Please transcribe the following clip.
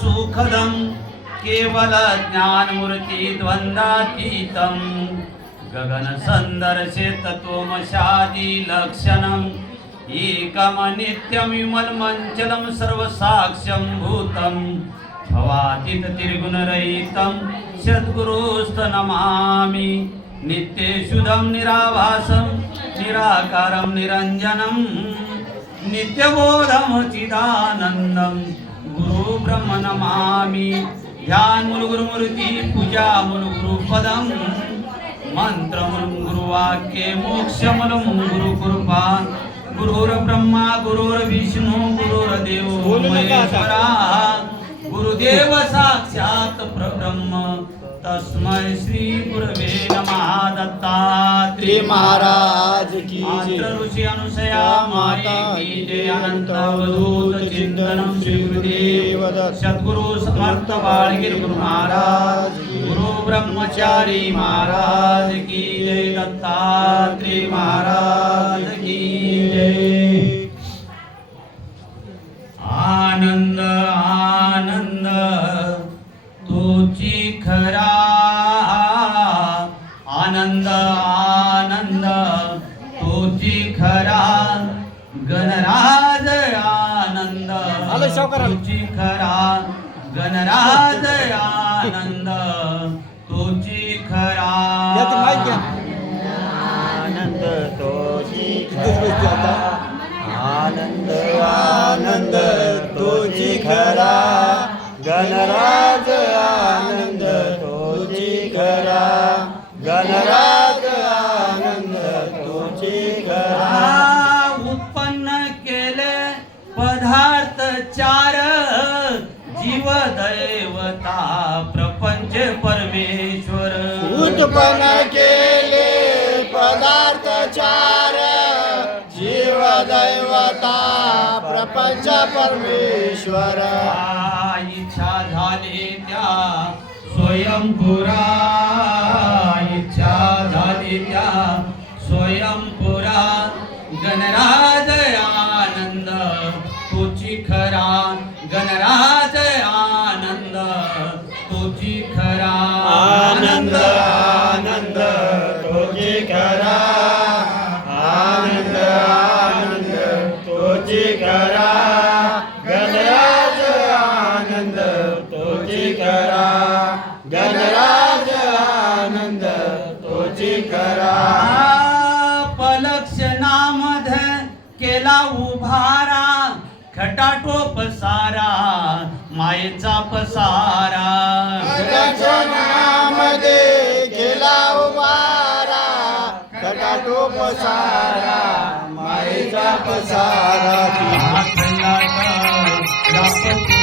सुखदं केवल ज्ञानमूर्ति द्वन्द्वातीतं गगन संदर्शे तत्त्वमशादि लक्षणम् एकमनित्यं विमलमञ्चलं सर्वसाक्ष्यं भूतं भवातीत त्रिगुणरहितं सद्गुरुस्तनमामि नित्यशुद्धं निराभासं निराकारं निरञ्जनं नित्यबोधं चिदानन्दं गुरु ब्रह्म नमामि ध्यान मूल गुरुमूर्ति पूजा मूल गुरुपदं मंत्र मूल गुरुवाक्ये मोक्ष मूल गुरुकृपा गुरुर्ब्रह्मा गुरुर्विष्णु गुरुर्देवो महेश्वरा गुरुदेव साक्षात् परब्रह्म तस्मै श्री गुरवे नमः दत्तात्रेय महाराज की मंत्र ऋषि अनुसया माता की जय अनंत अवधूत चिंतनम श्री गुरुदेव सद्गुरु समर्थ बाळगीर गुरु महाराज गुरु ब्रह्मचारी महाराज की जय दत्तात्रेय महाराज की जय आनंद आनंद तुझी खरा आनंद आनंद तुझी खरा गणराज आनंद तुझी खरा गणराज आनंद तुझी खरा आनंद तुझी आनंद आनंद तुझी खरा गणराज आनंद तुझी खरा गणराज आनंद तुझी खरा उत्पन्न केले पदार्थ चार जीव दैवता प्रपंच परमेश्वर उत्पन्न केले पदार्थ चार जीव दैवता प्रपंच परमेश्वर इच्छा झाली त्या स्वयंपुरा इच्छा झाली त्या स्वयंपुरा गणराज आनंद तुझी खरा गणराज आनंद तुझी खरा आनंद आनंद तुझी खरा आनंद आनंद तुझी खरा गणराज आनंद तुझी खरा गणराज आनंद तुझी खरा पलक्षणामध्ये केला उभारा खटाटोप सारा मायेचा पसारा दर्शनामध्ये केला उभारा खटाटोप सारा मायेचा पसारा अखंडात व्यापक